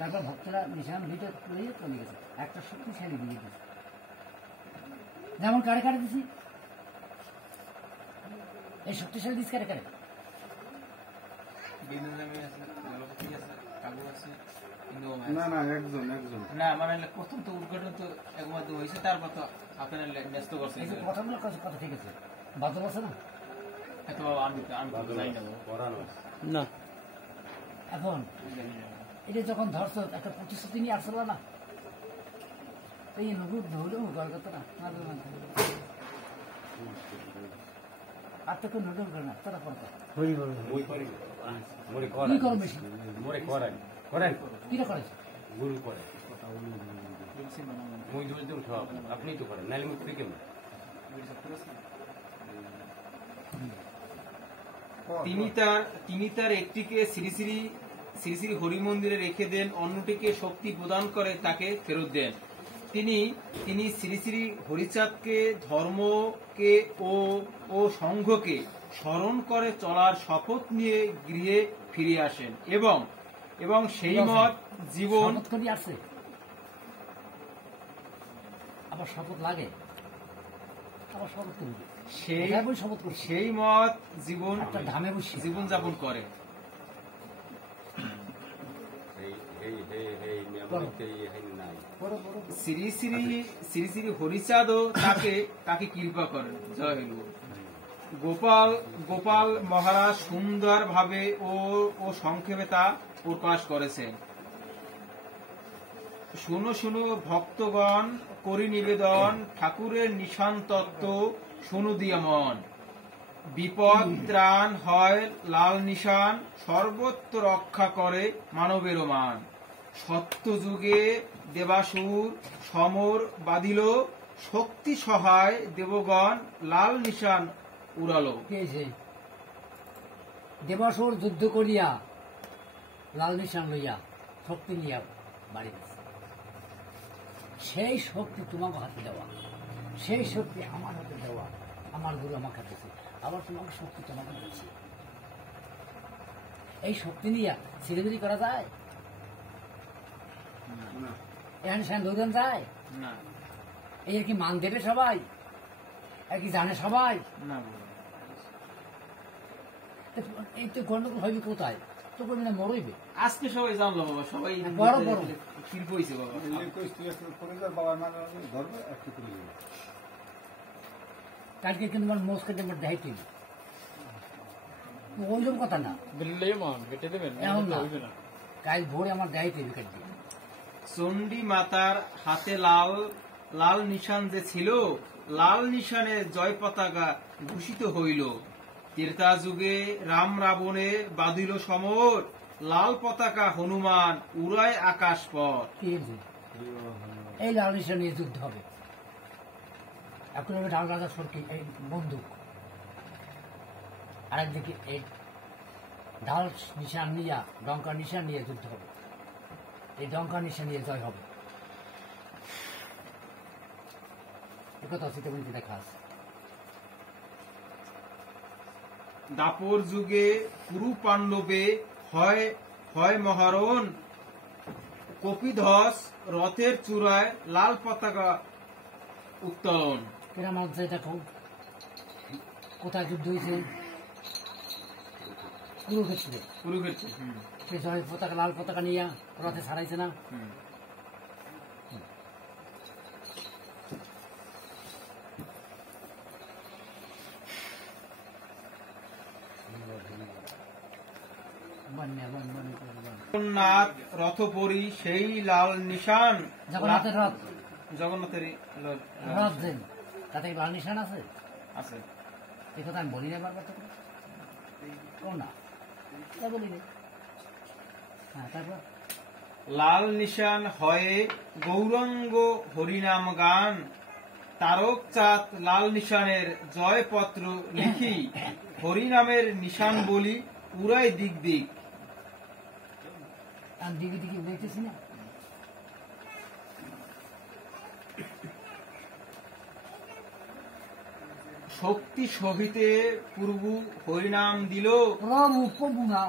তারপর ভক্তরা নিশান ভিতর লইয়ে চলে গেছে, একটা শক্তিশালী দিয়ে দিয়েছে, যেমন কারে কারে দিছি, এই শক্তিশালী দিস কারে কারে, না না একজন একজন না মানে প্রথম তো উদ্ঘাটন তো একমাত্র হয়েছে, তারপর তো আপনার ব্যস্ত করছে কথাগুলো কথা ঠিক আছে, বাদল আছে না এত আমি যাই না না এখন এটা যখন ধরছ একটা প্রতিশ্রুতি নিয়ে আসল না, এই নগুর ধরলেও গড় কথা না আর তো কেউ নজর করে না, তারা করতো কি করো বেশি কিরা করেছে গুরু করে মই ধরে দেব সব আপনি তো করেন নাইলে মুখ থেকে তিনি তার একটিকে শ্রী শ্রী শ্রী শ্রী হরি মন্দিরে রেখে দেন, অন্যটিকে শক্তি প্রদান করে তাকে ফেরত দেন। তিনি শ্রী শ্রী হরিচাঁদকে, ধর্মকে ও সংঘকে স্মরণ করে চলার শপথ নিয়ে গৃহে ফিরে আসেন এবং সেই মত জীবন আসছে, আবার শপথ লাগে, আবার শপথ করবে, সেই মত জীবন যাপন করে। শ্রী শ্রী হরিচাঁদও তাকে কৃপা করেন। জয় হইল। গোপাল মহারাজ সুন্দর ভাবে ও সংক্ষেপে তা প্রকাশ করেছেন। শুনো শুনো ভক্তগণ, করি নিবেদন, ঠাকুরের নিশান তত্ত্ব শুনু দিয়া মন। বিপদ ত্রাণ হয় লাল নিশান, সর্বত্র রক্ষা করে মানবের মান। সত্য যুগে দেবাসুর সমর বাঁধিল, শক্তি সহায় দেবগণ লাল নিশান উড়ালো। দেবাসুর যুদ্ধ করিয়া লাল নিশান লইয়া শক্তি নিয়া বাড়ি দিচ্ছে, সেই শক্তি তোমাকে হাতে দেওয়া, সেই শক্তি আমার হাতে দেওয়া, আমার গুরু আমাকে দিচ্ছে, আবার তোমাকে শক্তি তোমাকে দিচ্ছে। এই শক্তি নিয়ে সিলেবিলি করা যায়, এখানে সেন দৌড়ান যায় না, এর কি মান দেবে সবাই, আর কি জানে সবাই? না, এই তো গন্ডগোল হইবে কোথায়, তো করবি না মরইবে। আজকে সবাই জানলো বাবা, সবাই বড় বড় শিল্প হয়েছে বাবা। কালকে কিন্তু আমার মোজ কেটে আমার দেখাই তুই ওইরকম কথা না, এমন না, কাল ভোরে আমার দেখাই তুই কেটে দিয়ে। চণ্ডী মাতার হাতে লাল নিশান যে ছিল, লাল নিশানে জয় পতাকা ভূষিত হইল। ত্রেতা যুগে রাম রাবণে বাঁধিল সমর, লাল পতাকা হনুমান উড়ায় আকাশ পথ। এই লাল নিশান নিয়ে যুদ্ধ হবে, এখন আমি ঢাল রাজা সরকি এই বন্দুক, আরেকদিকে এই ঢাল নিশান নিয়ে ডঙ্কার নিশান নিয়ে যুদ্ধ হবে, এই ডঙ্কার নিশান নিয়ে জয় হবে। একথা সীতাবলীতে দেখা আছে। দাপর যুগে কুরু পাণ্ডবে হয় মহারণ, কপিধ্বজ রথের চূড়ায় লাল পতাকা উত্তোলন। কেরাম আছে দেখো, কোথায় যুদ্ধ হয়েছে? কুরুক্ষেত্রে। সে জয় পতাকা লাল পতাকা নিয়ে রথে ছাড়াইছে না? জগন্নাথ রথপরি সেই লাল নিশান, জগন্নাথের রথ, জগন্নাথের রথ দেন তাতে লাল নিশান আছে, আছে। এই কথা আমি বলি না বারবার, তো না বলি না। হ্যাঁ, তারপর লাল নিশান হয়ে গৌরাঙ্গ হরিনাম গান, তারক চাঁদ লাল নিশানের জয়পত্র লিখি, হরিনামের নিশান বলি উড়াই দিক দিক। আমি দিকে দিকে দেখতেছি না, শক্তি সহিতে পূর্ব হরিনাম দিল, প্রভু প্রভু না